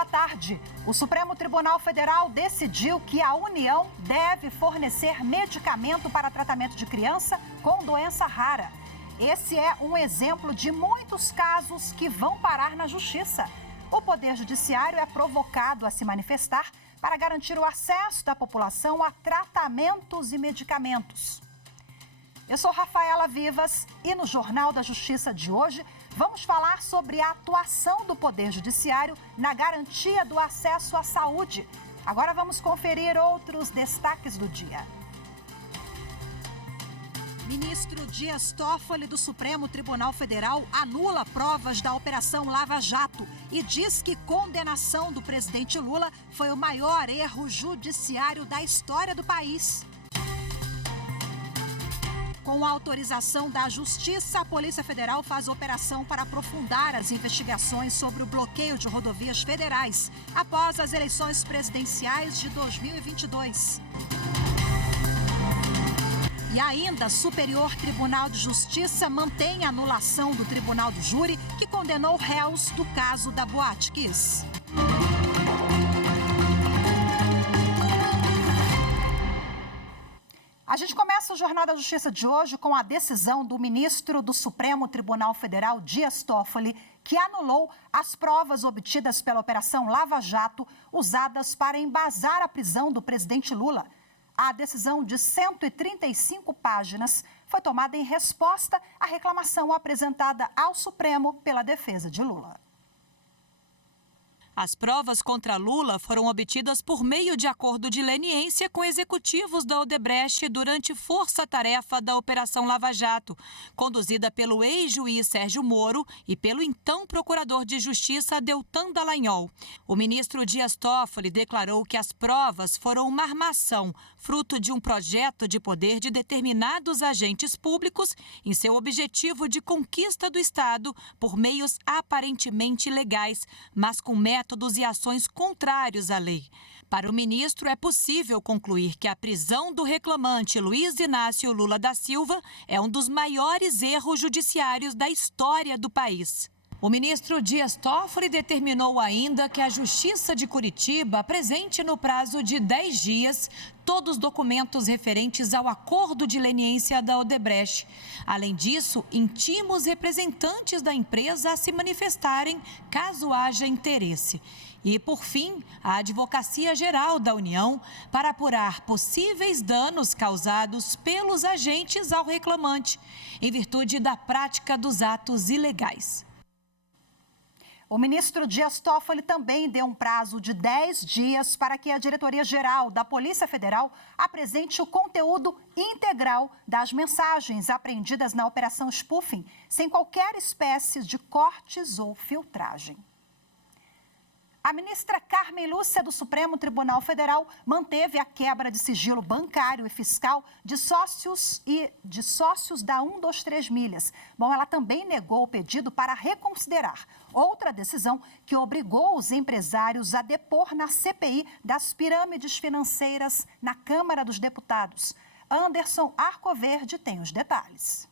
Boa tarde. O Supremo Tribunal Federal decidiu que a União deve fornecer medicamento para tratamento de criança com doença rara. Esse é um exemplo de muitos casos que vão parar na Justiça. O Poder Judiciário é provocado a se manifestar para garantir o acesso da população a tratamentos e medicamentos. Eu sou Rafaela Vivas e no Jornal da Justiça de hoje vamos falar sobre a atuação do Poder Judiciário na garantia do acesso à saúde. Agora vamos conferir outros destaques do dia. Ministro Dias Toffoli do Supremo Tribunal Federal anula provas da Operação Lava Jato e diz que condenação do presidente Lula foi o maior erro judiciário da história do país. Com a autorização da Justiça, a Polícia Federal faz operação para aprofundar as investigações sobre o bloqueio de rodovias federais após as eleições presidenciais de 2022. E ainda, Superior Tribunal de Justiça mantém a anulação do Tribunal do Júri, que condenou réus do caso da Boate Kiss. A gente começa o Jornal da Justiça de hoje com a decisão do ministro do Supremo Tribunal Federal, Dias Toffoli, que anulou as provas obtidas pela Operação Lava Jato, usadas para embasar a prisão do presidente Lula. A decisão de 135 páginas foi tomada em resposta à reclamação apresentada ao Supremo pela defesa de Lula. As provas contra Lula foram obtidas por meio de acordo de leniência com executivos da Odebrecht durante força-tarefa da Operação Lava Jato, conduzida pelo ex-juiz Sérgio Moro e pelo então procurador de Justiça Deltan Dallagnol. O ministro Dias Toffoli declarou que as provas foram uma armação, fruto de um projeto de poder de determinados agentes públicos em seu objetivo de conquista do Estado por meios aparentemente legais, mas com métodos e ações contrários à lei. Para o ministro, é possível concluir que a prisão do reclamante Luiz Inácio Lula da Silva é um dos maiores erros judiciários da história do país. O ministro Dias Toffoli determinou ainda que a Justiça de Curitiba apresente no prazo de 10 dias todos os documentos referentes ao acordo de leniência da Odebrecht. Além disso, intima os representantes da empresa a se manifestarem caso haja interesse. E, por fim, a Advocacia Geral da União para apurar possíveis danos causados pelos agentes ao reclamante, em virtude da prática dos atos ilegais. O ministro Dias Toffoli também deu um prazo de 10 dias para que a Diretoria-Geral da Polícia Federal apresente o conteúdo integral das mensagens apreendidas na Operação Spoofing, sem qualquer espécie de cortes ou filtragem. A ministra Carmen Lúcia do Supremo Tribunal Federal manteve a quebra de sigilo bancário e fiscal de sócios da 123 Milhas. Bom, ela também negou o pedido para reconsiderar outra decisão que obrigou os empresários a depor na CPI das pirâmides financeiras na Câmara dos Deputados. Anderson Arcoverde tem os detalhes.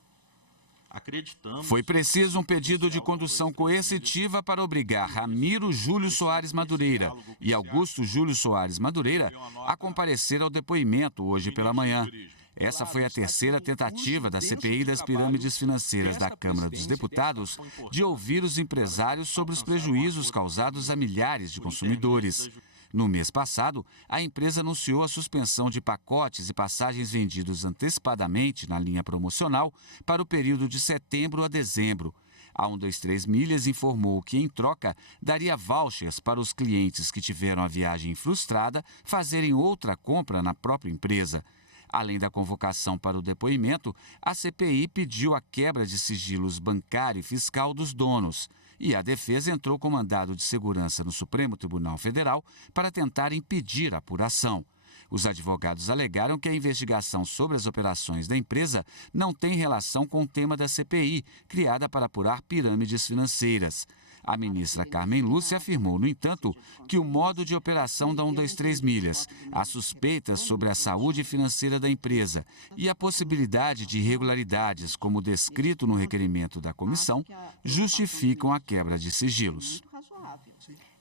Foi preciso um pedido de condução coercitiva para obrigar Ramiro Júlio Soares Madureira e Augusto Júlio Soares Madureira a comparecer ao depoimento hoje pela manhã. Essa foi a terceira tentativa da CPI das pirâmides financeiras da Câmara dos Deputados de ouvir os empresários sobre os prejuízos causados a milhares de consumidores. No mês passado, a empresa anunciou a suspensão de pacotes e passagens vendidos antecipadamente na linha promocional para o período de setembro a dezembro. A 123 Milhas informou que, em troca, daria vouchers para os clientes que tiveram a viagem frustrada fazerem outra compra na própria empresa. Além da convocação para o depoimento, a CPI pediu a quebra de sigilos bancário e fiscal dos donos. E a defesa entrou com mandado de segurança no Supremo Tribunal Federal para tentar impedir a apuração. Os advogados alegaram que a investigação sobre as operações da empresa não tem relação com o tema da CPI, criada para apurar pirâmides financeiras. A ministra Carmen Lúcia afirmou, no entanto, que o modo de operação da 123 Milhas, as suspeitas sobre a saúde financeira da empresa e a possibilidade de irregularidades, como descrito no requerimento da comissão, justificam a quebra de sigilos.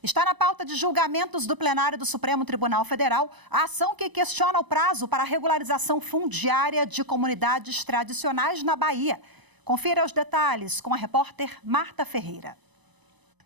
Está na pauta de julgamentos do plenário do Supremo Tribunal Federal a ação que questiona o prazo para a regularização fundiária de comunidades tradicionais na Bahia. Confira os detalhes com a repórter Marta Ferreira.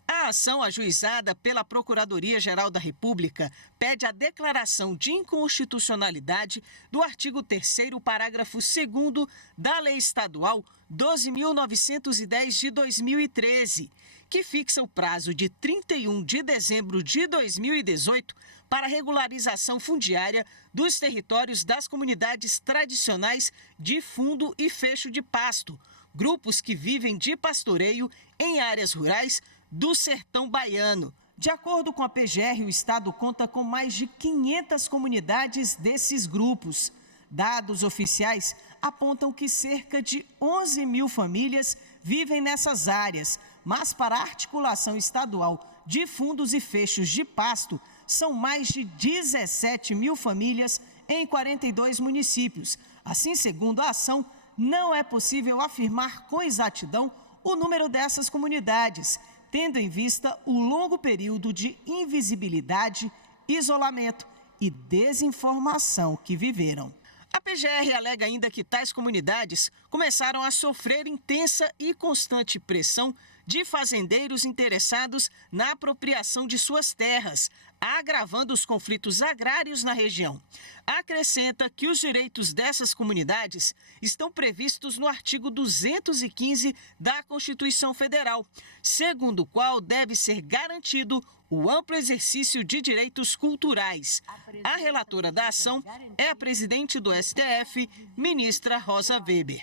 A ação ajuizada pela Procuradoria-Geral da República pede a declaração de inconstitucionalidade do artigo 3º, parágrafo 2º da Lei Estadual 12.910 de 2013, que fixa o prazo de 31 de dezembro de 2018 para a regularização fundiária dos territórios das comunidades tradicionais de fundo e fecho de pasto, grupos que vivem de pastoreio em áreas rurais do sertão baiano. De acordo com a PGR, o estado conta com mais de 500 comunidades desses grupos. Dados oficiais apontam que cerca de 11 mil famílias vivem nessas áreas, mas para a articulação estadual de fundos e fechos de pasto, são mais de 17 mil famílias em 42 municípios. Assim, segundo a ação, não é possível afirmar com exatidão o número dessas comunidades, tendo em vista o longo período de invisibilidade, isolamento e desinformação que viveram. A PGR alega ainda que tais comunidades começaram a sofrer intensa e constante pressão de fazendeiros interessados na apropriação de suas terras, agravando os conflitos agrários na região. Acrescenta que os direitos dessas comunidades estão previstos no artigo 215 da Constituição Federal, segundo o qual deve ser garantido o amplo exercício de direitos culturais. A relatora da ação é a presidente do STF, ministra Rosa Weber.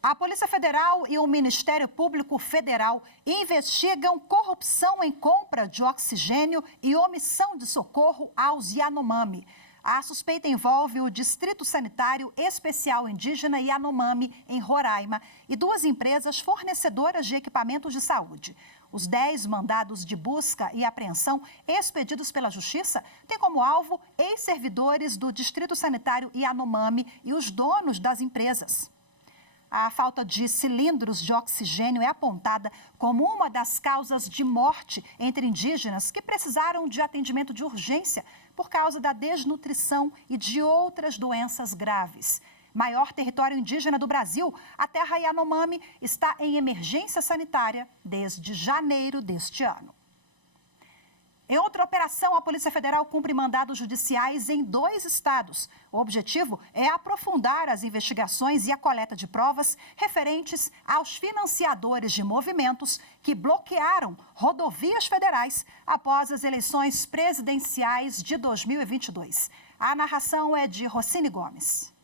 A Polícia Federal e o Ministério Público Federal investigam corrupção em compra de oxigênio e omissão de socorro aos Yanomami. A suspeita envolve o Distrito Sanitário Especial Indígena Yanomami, em Roraima, e duas empresas fornecedoras de equipamentos de saúde. Os 10 mandados de busca e apreensão expedidos pela Justiça têm como alvo ex-servidores do Distrito Sanitário Yanomami e os donos das empresas. A falta de cilindros de oxigênio é apontada como uma das causas de morte entre indígenas que precisaram de atendimento de urgência por causa da desnutrição e de outras doenças graves. Maior território indígena do Brasil, a terra Yanomami está em emergência sanitária desde janeiro deste ano. Em outra operação, a Polícia Federal cumpre mandados judiciais em 2 estados. O objetivo é aprofundar as investigações e a coleta de provas referentes aos financiadores de movimentos que bloquearam rodovias federais após as eleições presidenciais de 2022. A narração é de Rossini Gomes.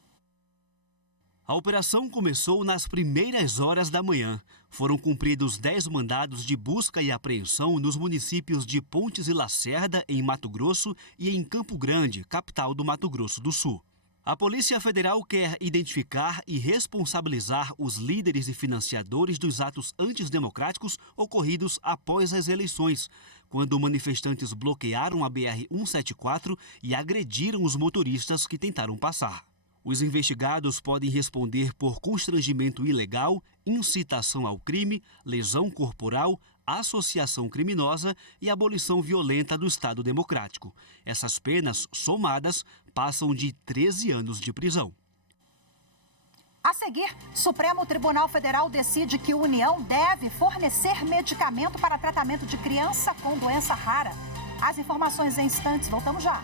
A operação começou nas primeiras horas da manhã. Foram cumpridos 10 mandados de busca e apreensão nos municípios de Pontes e Lacerda, em Mato Grosso, e em Campo Grande, capital do Mato Grosso do Sul. A Polícia Federal quer identificar e responsabilizar os líderes e financiadores dos atos antidemocráticos ocorridos após as eleições, quando manifestantes bloquearam a BR-174 e agrediram os motoristas que tentaram passar. Os investigados podem responder por constrangimento ilegal, incitação ao crime, lesão corporal, associação criminosa e abolição violenta do Estado Democrático. Essas penas, somadas, passam de 13 anos de prisão. A seguir, Supremo Tribunal Federal decide que a União deve fornecer medicamento para tratamento de criança com doença rara. As informações em instantes, voltamos já.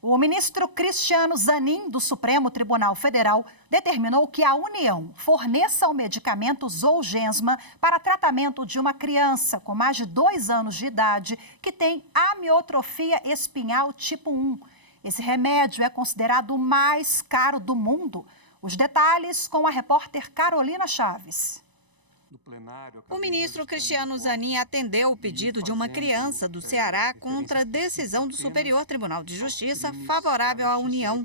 O ministro Cristiano Zanin, do Supremo Tribunal Federal, determinou que a União forneça o medicamento Zolgensma para tratamento de uma criança com mais de 2 anos de idade que tem amiotrofia espinhal tipo 1. Esse remédio é considerado o mais caro do mundo. Os detalhes com a repórter Carolina Chaves. O ministro Cristiano Zanin atendeu o pedido de uma criança do Ceará contra a decisão do Superior Tribunal de Justiça favorável à União.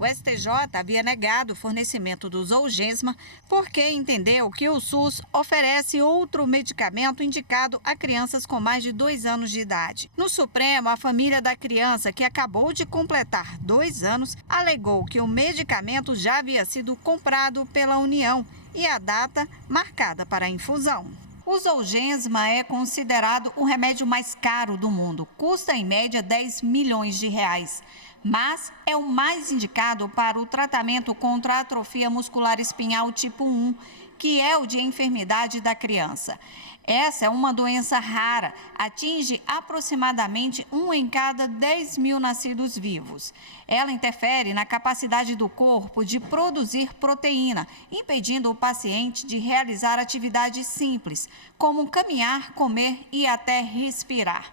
O STJ havia negado o fornecimento do Zolgensma porque entendeu que o SUS oferece outro medicamento indicado a crianças com mais de 2 anos de idade. No Supremo, a família da criança, que acabou de completar 2 anos, alegou que o medicamento já havia sido comprado pela União e a data marcada para a infusão. O Zolgensma é considerado o remédio mais caro do mundo. Custa, em média, 10 milhões de reais. Mas é o mais indicado para o tratamento contra a atrofia muscular espinhal tipo 1, que é o de enfermidade da criança. Essa é uma doença rara, atinge aproximadamente 1 em cada 10 mil nascidos vivos. Ela interfere na capacidade do corpo de produzir proteína, impedindo o paciente de realizar atividades simples, como caminhar, comer e até respirar.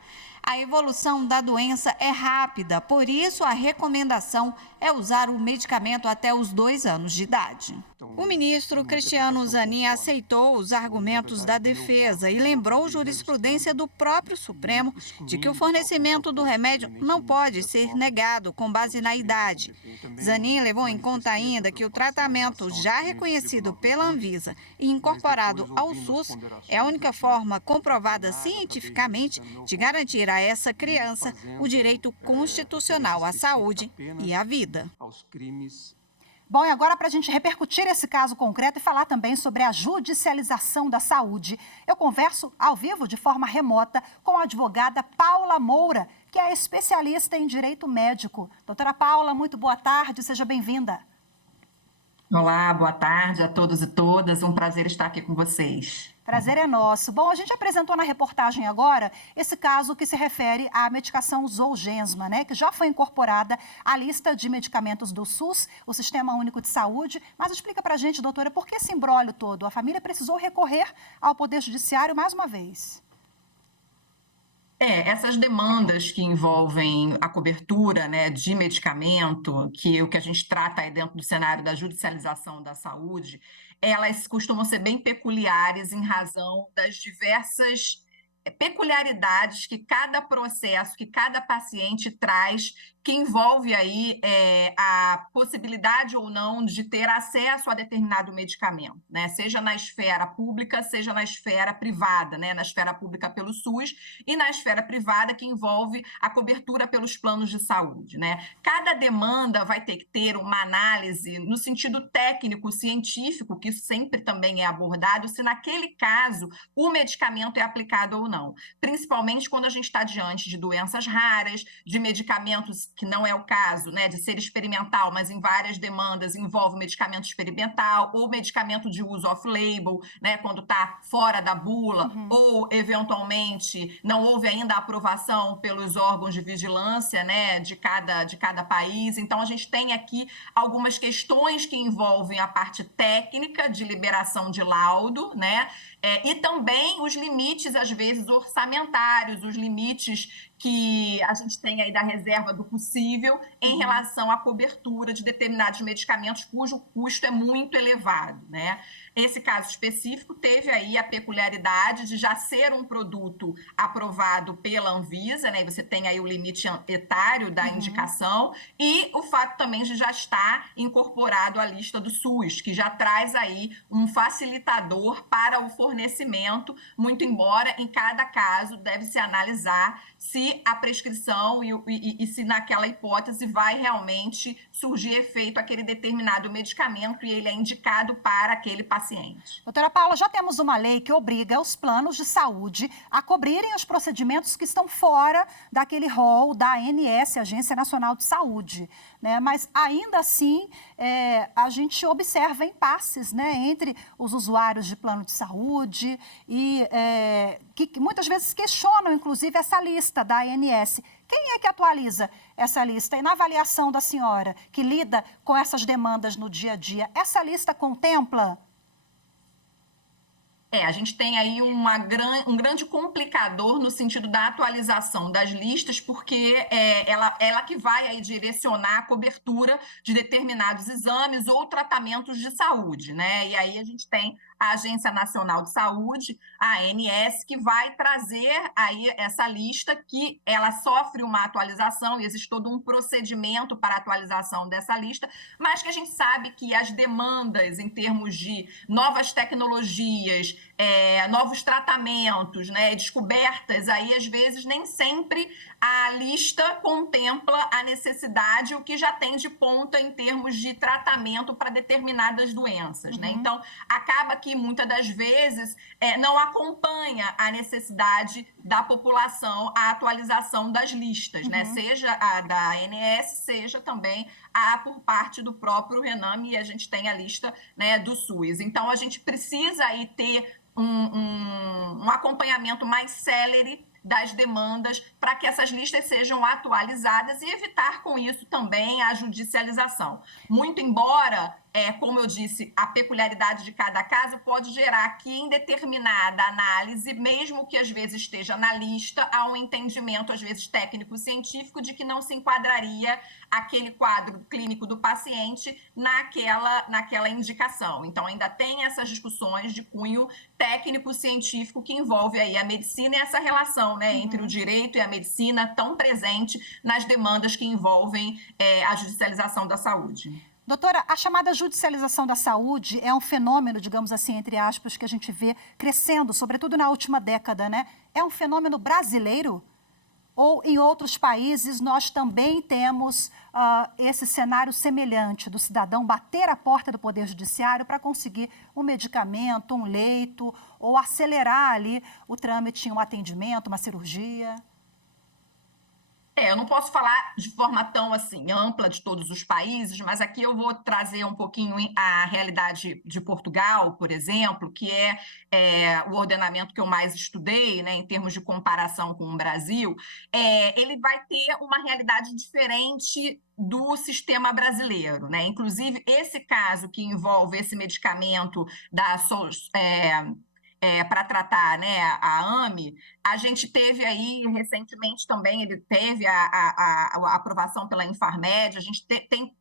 A evolução da doença é rápida, por isso a recomendação é usar o medicamento até os 2 anos de idade. O ministro Cristiano Zanin aceitou os argumentos da defesa e lembrou jurisprudência do próprio Supremo de que o fornecimento do remédio não pode ser negado com base na idade. Zanin levou em conta ainda que o tratamento já reconhecido pela Anvisa e incorporado ao SUS é a única forma comprovada cientificamente de garantir a essa criança o direito constitucional à saúde e à vida. Bom, e agora para a gente repercutir esse caso concreto e falar também sobre a judicialização da saúde, eu converso ao vivo, de forma remota, com a advogada Paula Moura, que é especialista em direito médico. Doutora Paula, muito boa tarde, seja bem-vinda. Olá, boa tarde a todos e todas, um prazer estar aqui com vocês. Prazer é nosso. Bom, a gente apresentou na reportagem agora esse caso que se refere à medicação Zolgensma, né, que já foi incorporada à lista de medicamentos do SUS, o Sistema Único de Saúde. Mas explica pra gente, doutora, por que esse imbróglio todo? A família precisou recorrer ao Poder Judiciário mais uma vez. Essas demandas que envolvem a cobertura, né, de medicamento, que o que a gente trata aí dentro do cenário da judicialização da saúde, elas costumam ser bem peculiares em razão das diversas peculiaridades que cada processo, que cada paciente traz, que envolve aí a possibilidade ou não de ter acesso a determinado medicamento, né? Seja na esfera pública, seja na esfera privada, né? Na esfera pública pelo SUS e na esfera privada que envolve a cobertura pelos planos de saúde, né? Cada demanda vai ter que ter uma análise no sentido técnico, científico, que sempre também é abordado, se naquele caso o medicamento é aplicado ou não. Principalmente quando a gente está diante de doenças raras, de medicamentos que não é o caso, né, de ser experimental, mas em várias demandas envolve medicamento experimental ou medicamento de uso off-label, né, quando está fora da bula, ou eventualmente não houve ainda a aprovação pelos órgãos de vigilância, né, de cada país. Então a gente tem aqui algumas questões que envolvem a parte técnica de liberação de laudo, né, e também os limites, às vezes, orçamentários, os limites que a gente tem aí da reserva do possível em relação à cobertura de determinados medicamentos cujo custo é muito elevado, né? Esse caso específico teve aí a peculiaridade de já ser um produto aprovado pela Anvisa, né? Você tem aí o limite etário da indicação e o fato também de já estar incorporado à lista do SUS, que já traz aí um facilitador para o fornecimento, muito embora em cada caso deve se analisar se a prescrição e se naquela hipótese vai realmente surgir efeito aquele determinado medicamento e ele é indicado para aquele paciente. Doutora Paula, já temos uma lei que obriga os planos de saúde a cobrirem os procedimentos que estão fora daquele rol da ANS, Agência Nacional de Saúde, né? Mas ainda assim a gente observa impasses, né, entre os usuários de plano de saúde e que muitas vezes questionam, inclusive, essa lista da ANS. Quem é que atualiza essa lista? E na avaliação da senhora, que lida com essas demandas no dia a dia, essa lista contempla? A gente tem aí um grande complicador no sentido da atualização das listas, porque ela que vai aí direcionar a cobertura de determinados exames ou tratamentos de saúde, né? E aí a gente tem a Agência Nacional de Saúde, a ANS, que vai trazer aí essa lista que ela sofre uma atualização, e existe todo um procedimento para a atualização dessa lista, mas que a gente sabe que as demandas em termos de novas tecnologias, novos tratamentos, né, descobertas, aí às vezes nem sempre a lista contempla a necessidade, o que já tem de ponta em termos de tratamento para determinadas doenças, né? Então, acaba que muitas das vezes não acompanha a necessidade da população a atualização das listas, né? Seja a da ANS, seja também a por parte do próprio Rename, e a gente tem a lista, né, do SUS. Então, a gente precisa aí ter um acompanhamento mais célere das demandas para que essas listas sejam atualizadas e evitar com isso também a judicialização. Muito embora, como eu disse, a peculiaridade de cada caso pode gerar que em determinada análise, mesmo que às vezes esteja na lista, há um entendimento, às vezes técnico-científico, de que não se enquadraria aquele quadro clínico do paciente naquela indicação. Então, ainda tem essas discussões de cunho técnico-científico que envolve aí a medicina e essa relação, né, entre o direito e a medicina tão presente nas demandas que envolvem a judicialização da saúde. Doutora, a chamada judicialização da saúde é um fenômeno, digamos assim, entre aspas, que a gente vê crescendo, sobretudo na última década, né? É um fenômeno brasileiro? Ou em outros países nós também temos esse cenário semelhante do cidadão bater a porta do Poder Judiciário para conseguir um medicamento, um leito, ou acelerar ali o trâmite em um atendimento, uma cirurgia? Eu não posso falar de forma tão assim ampla de todos os países, mas aqui eu vou trazer um pouquinho a realidade de Portugal, por exemplo, que é o ordenamento que eu mais estudei, né, em termos de comparação com o Brasil. Ele vai ter uma realidade diferente do sistema brasileiro, né? Inclusive, esse caso que envolve esse medicamento para tratar, né, a AME, a gente teve aí recentemente também, ele teve a aprovação pela Infarmed, a gente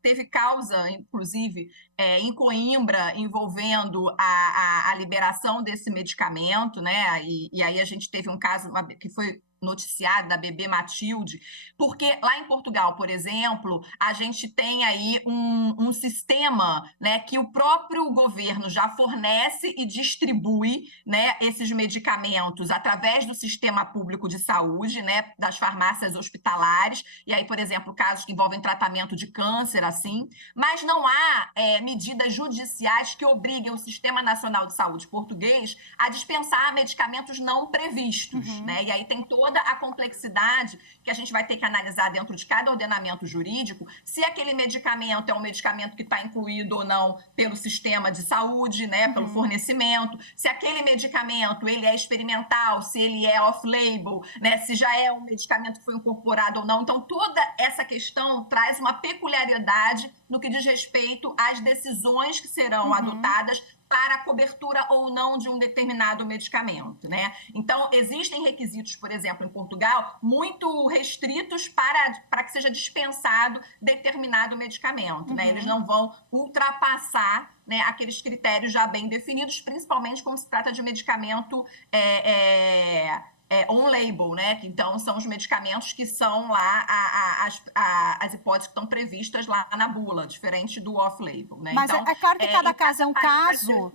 teve causa, inclusive, em Coimbra, envolvendo a liberação desse medicamento, né, e aí a gente teve um caso que foi noticiado da bebê Matilde, porque lá em Portugal, por exemplo, a gente tem aí um sistema, né, que o próprio governo já fornece e distribui, né, esses medicamentos através do sistema público de saúde, né, das farmácias hospitalares, e aí, por exemplo, casos que envolvem tratamento de câncer, assim, mas não há medidas judiciais que obriguem o Sistema Nacional de Saúde português a dispensar medicamentos não previstos, né, e aí tem toda a complexidade que a gente vai ter que analisar dentro de cada ordenamento jurídico, se aquele medicamento é um medicamento que está incluído ou não pelo sistema de saúde, né, pelo fornecimento, se aquele medicamento ele é experimental, se ele é off-label, né, se já é um medicamento que foi incorporado ou não. Então, toda essa questão traz uma peculiaridade no que diz respeito às decisões que serão adotadas para a cobertura ou não de um determinado medicamento, né? Então, existem requisitos, por exemplo, em Portugal, muito restritos para que seja dispensado determinado medicamento, né? Eles não vão ultrapassar, né, aqueles critérios já bem definidos, principalmente quando se trata de medicamento on-label, né? Então, são os medicamentos que são lá as hipóteses que estão previstas lá na bula, diferente do off-label, né? Mas então, é claro que cada caso é um caso.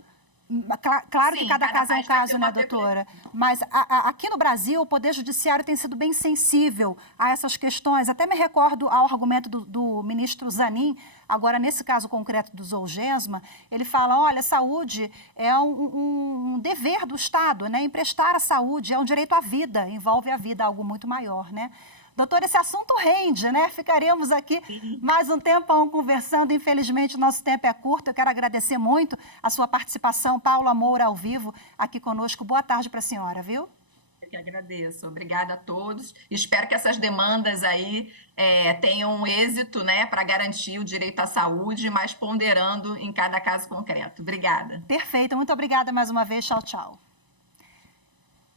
Claro que cada caso é um caso, né, doutora? Mas aqui no Brasil, o Poder Judiciário tem sido bem sensível a essas questões. Até me recordo ao argumento do ministro Zanin, agora nesse caso concreto do Zolgensma, ele fala, olha, saúde é um dever do Estado, né? Emprestar a saúde é um direito à vida, envolve a vida, algo muito maior, né? Doutora, esse assunto rende, né? Ficaremos aqui mais um tempão conversando. Infelizmente, o nosso tempo é curto. Eu quero agradecer muito a sua participação, Paula Moura, ao vivo, aqui conosco. Boa tarde para a senhora, viu? que agradeço. Obrigada a todos. Espero que essas demandas aí tenham êxito, né, para garantir o direito à saúde, mas ponderando em cada caso concreto. Obrigada. Perfeito. Muito obrigada mais uma vez. Tchau, tchau.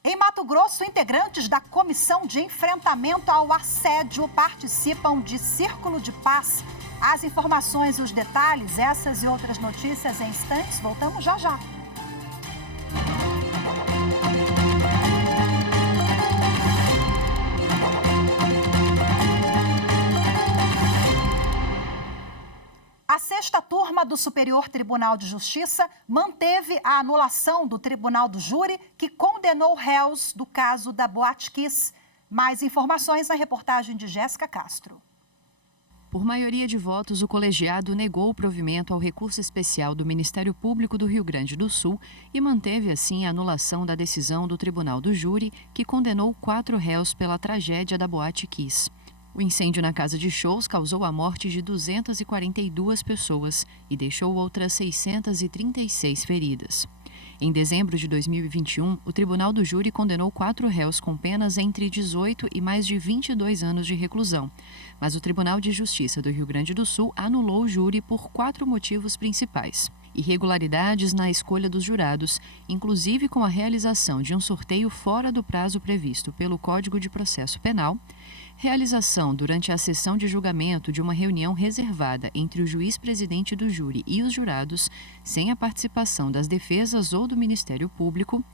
Em Mato Grosso, integrantes da Comissão de Enfrentamento ao Assédio participam de Círculo de Paz. As informações e os detalhes, essas e outras notícias em instantes. Voltamos já já. A sexta turma do Superior Tribunal de Justiça manteve a anulação do Tribunal do Júri, que condenou réus do caso da Boate Kiss. Mais informações na reportagem de Jéssica Castro. Por maioria de votos, o colegiado negou o provimento ao recurso especial do Ministério Público do Rio Grande do Sul e manteve, assim, a anulação da decisão do Tribunal do Júri, que condenou 4 réus pela tragédia da Boate Kiss. O incêndio na casa de shows causou a morte de 242 pessoas e deixou outras 636 feridas. Em dezembro de 2021, o Tribunal do Júri condenou 4 réus com penas entre 18 e mais de 22 anos de reclusão. Mas o Tribunal de Justiça do Rio Grande do Sul anulou o júri por 4 motivos principais: irregularidades na escolha dos jurados, inclusive com a realização de um sorteio fora do prazo previsto pelo Código de Processo Penal, realização durante a sessão de julgamento de uma reunião reservada entre o juiz-presidente do júri e os jurados, sem a participação das defesas ou do Ministério Público,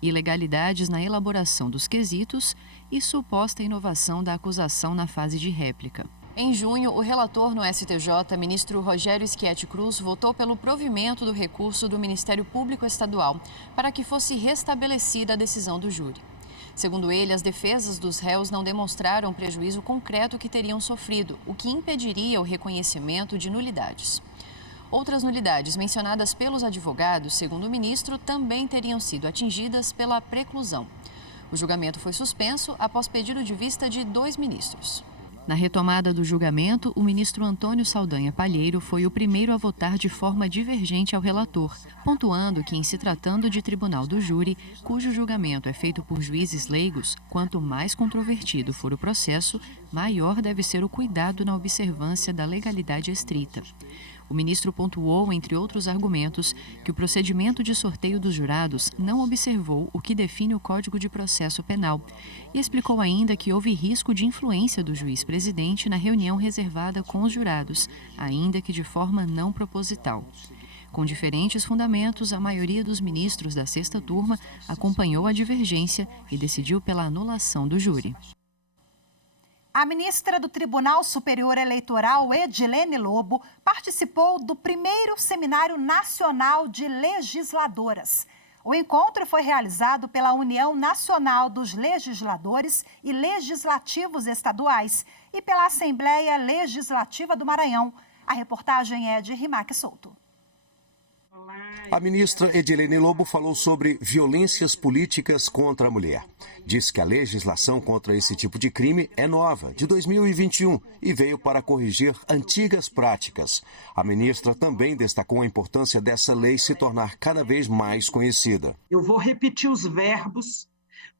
ilegalidades na elaboração dos quesitos e suposta inovação da acusação na fase de réplica. Em junho, o relator no STJ, ministro Rogério Schietti Cruz, votou pelo provimento do recurso do Ministério Público Estadual para que fosse restabelecida a decisão do júri. Segundo ele, as defesas dos réus não demonstraram o prejuízo concreto que teriam sofrido, o que impediria o reconhecimento de nulidades. Outras nulidades mencionadas pelos advogados, segundo o ministro, também teriam sido atingidas pela preclusão. O julgamento foi suspenso após pedido de vista de 2 ministros. Na retomada do julgamento, o ministro Antônio Saldanha Palheiro foi o primeiro a votar de forma divergente ao relator, pontuando que, em se tratando de tribunal do júri, cujo julgamento é feito por juízes leigos, quanto mais controvertido for o processo, maior deve ser o cuidado na observância da legalidade estrita. O ministro pontuou, entre outros argumentos, que o procedimento de sorteio dos jurados não observou o que define o Código de Processo Penal e explicou ainda que houve risco de influência do juiz-presidente na reunião reservada com os jurados, ainda que de forma não proposital. Com diferentes fundamentos, a maioria dos ministros da sexta turma acompanhou a divergência e decidiu pela anulação do júri. A ministra do Tribunal Superior Eleitoral, Edilene Lobo, participou do primeiro Seminário Nacional de Legisladoras. O encontro foi realizado pela União Nacional dos Legisladores e Legislativos Estaduais e pela Assembleia Legislativa do Maranhão. A reportagem é de Rimac Souto. A ministra Edilene Lobo falou sobre violências políticas contra a mulher. Diz que a legislação contra esse tipo de crime é nova, de 2021, e veio para corrigir antigas práticas. A ministra também destacou a importância dessa lei se tornar cada vez mais conhecida. Eu vou repetir os verbos,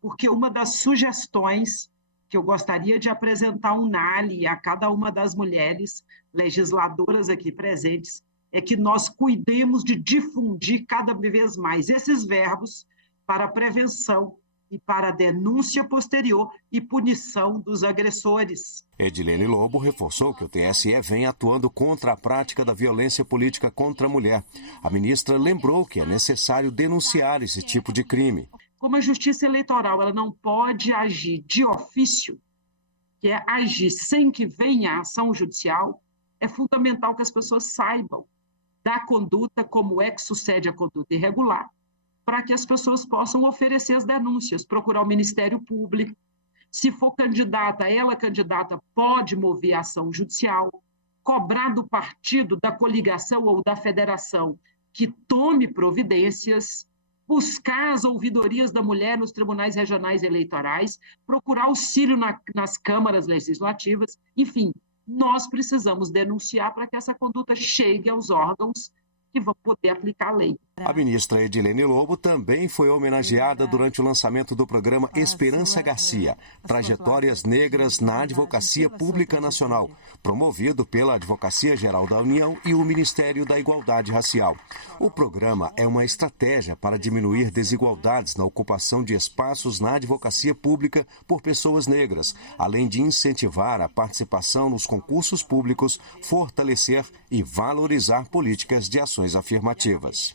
porque uma das sugestões que eu gostaria de apresentar unânime a cada uma das mulheres legisladoras aqui presentes é que nós cuidemos de difundir cada vez mais esses verbos para a prevenção e para a denúncia posterior e punição dos agressores. Edilene Lobo reforçou que o TSE vem atuando contra a prática da violência política contra a mulher. A ministra lembrou que é necessário denunciar esse tipo de crime. Como a Justiça Eleitoral ela não pode agir de ofício, que é agir sem que venha a ação judicial, é fundamental que as pessoas saibam da conduta, como é que sucede a conduta irregular, para que as pessoas possam oferecer as denúncias, procurar o Ministério Público. Se for candidata, ela candidata pode mover ação judicial, cobrar do partido, da coligação ou da federação que tome providências, buscar as ouvidorias da mulher nos tribunais regionais eleitorais, procurar auxílio nas câmaras legislativas, enfim. Nós precisamos denunciar para que essa conduta chegue aos órgãos que vão poder aplicar a lei. A ministra Edilene Lobo também foi homenageada durante o lançamento do programa Esperança Garcia, Trajetórias Negras na Advocacia Pública Nacional, promovido pela Advocacia Geral da União e o Ministério da Igualdade Racial. O programa é uma estratégia para diminuir desigualdades na ocupação de espaços na advocacia pública por pessoas negras, além de incentivar a participação nos concursos públicos, fortalecer e valorizar políticas de ações afirmativas.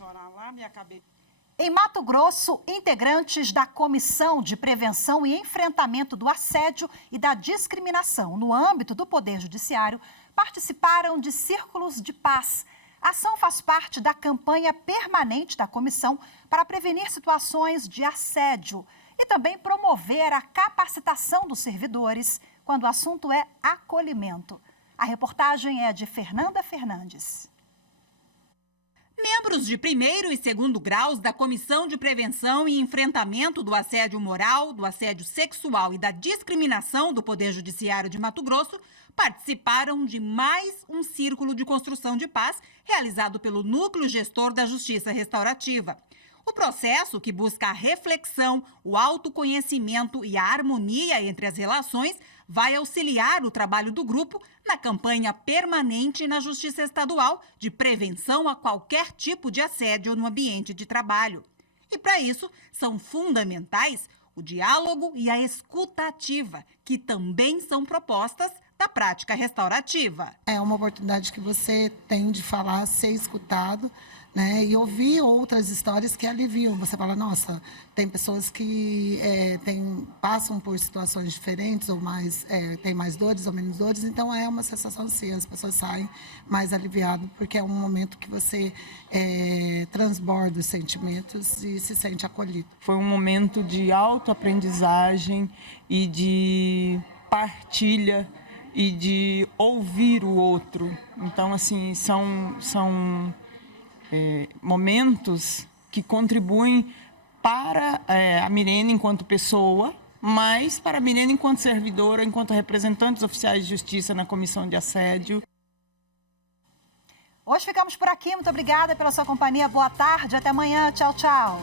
Em Mato Grosso, integrantes da Comissão de Prevenção e Enfrentamento do Assédio e da Discriminação no âmbito do Poder Judiciário participaram de círculos de paz. A ação faz parte da campanha permanente da comissão para prevenir situações de assédio e também promover a capacitação dos servidores quando o assunto é acolhimento. A reportagem é de Fernanda Fernandes. Membros de primeiro e segundo graus da Comissão de Prevenção e Enfrentamento do Assédio Moral, do Assédio Sexual e da Discriminação do Poder Judiciário de Mato Grosso participaram de mais um círculo de construção de paz realizado pelo Núcleo Gestor da Justiça Restaurativa. O processo, que busca a reflexão, o autoconhecimento e a harmonia entre as relações, vai auxiliar o trabalho do grupo na campanha permanente na Justiça Estadual de prevenção a qualquer tipo de assédio no ambiente de trabalho. E para isso, são fundamentais o diálogo e a escuta ativa, que também são propostas da prática restaurativa. É uma oportunidade que você tem de falar, ser escutado, né, e ouvir outras histórias que aliviam. Você fala, nossa, tem pessoas que passam por situações diferentes, ou tem mais dores ou menos dores, então é uma sensação assim, as pessoas saem mais aliviadas, porque é um momento que você transborda os sentimentos e se sente acolhido. Foi um momento de autoaprendizagem e de partilha e de ouvir o outro. Então, assim, são momentos que contribuem para a Mirene enquanto pessoa, mas para a Mirene enquanto servidora, enquanto representantes oficiais de justiça na comissão de assédio. Hoje ficamos por aqui. Muito obrigada pela sua companhia. Boa tarde. Até amanhã. Tchau, tchau.